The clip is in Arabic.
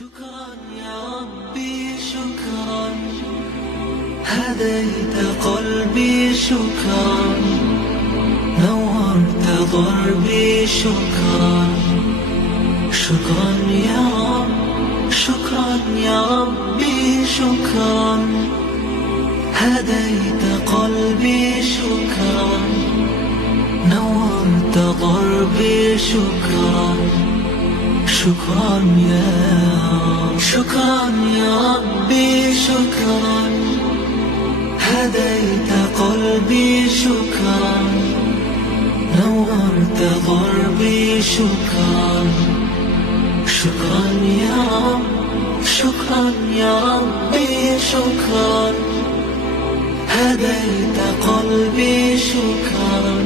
شكرا يا ربي شكرا، هديت قلبي شكرا، نورت ضربي شكرا. شكرا يا رب، شكرا يا ربي شكرا، هديت قلبي شكرا، نورت ضربي شكرا. شكرا يا رب، شكرا يا ربي شكرا، هديت قلبي شكرا، نورت ضربي شكرا. شكرا يا رب، شكرا يا ربي شكرا، هديت قلبي شكرا،